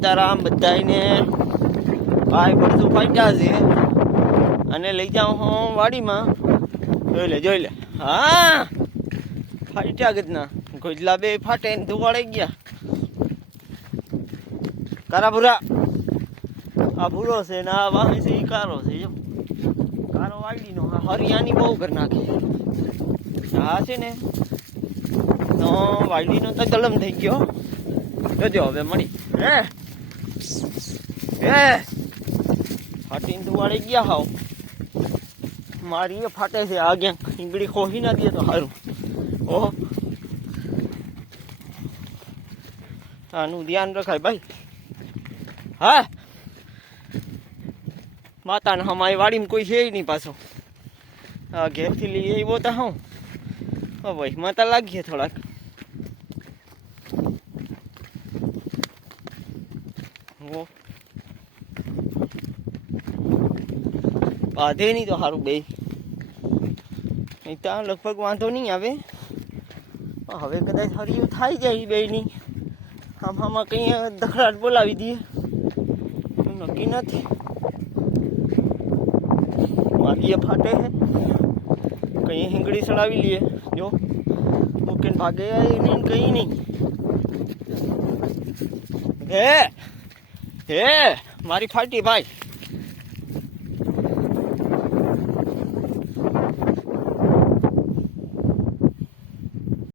સીતારામ બધાને. ભાઈ બધું ફાટ્યા છે અને લઈ જાઉં હું વાડીમાં. જોઈ લે હા ફાટ્યા ગજના ગોજલા બે ફાટે ને ધુવાડાઈ ગયા. કારા ભૂરા આ ભૂરો છે ને આ વાહે છે એ કારો છે. જો કારો વાડીનો હરિયાની બહુ કરી નાખે. હા છે ને તો વાડીનો તો ગલમ થઈ ગયો. જોજો હવે મળી હે ફાટીને ધુવાડી ગયા હાવ. મારી એ ફાટે છે આ ક્યાંક ઈંગળી ખોહી ના દે તો સારું. ઓહો આનું ધ્યાન રખાય ભાઈ. હા માતાને અમારી વાડીમાં કોઈ છે નહીં પાછો. હા ઘેરથી લઈ આવ્યો તો હું ભાઈ માતા લાગીએ થોડાક. બાંધે નહીં તો સારું બે નહીં ત્યાં લગભગ વાંધો નહીં આવે. હવે કદાચ હરિયું થાય જાય બે ની આમાં કંઈ દખડાટ બોલાવી દઈએ નક્કી નથી. મારી ફાટે છે કંઈ હિંગડી ચડાવી લઈએ. જો મૂકીને ભાગે નહીં કંઈ નહીં. હે મારી ફાટી ભાઈ.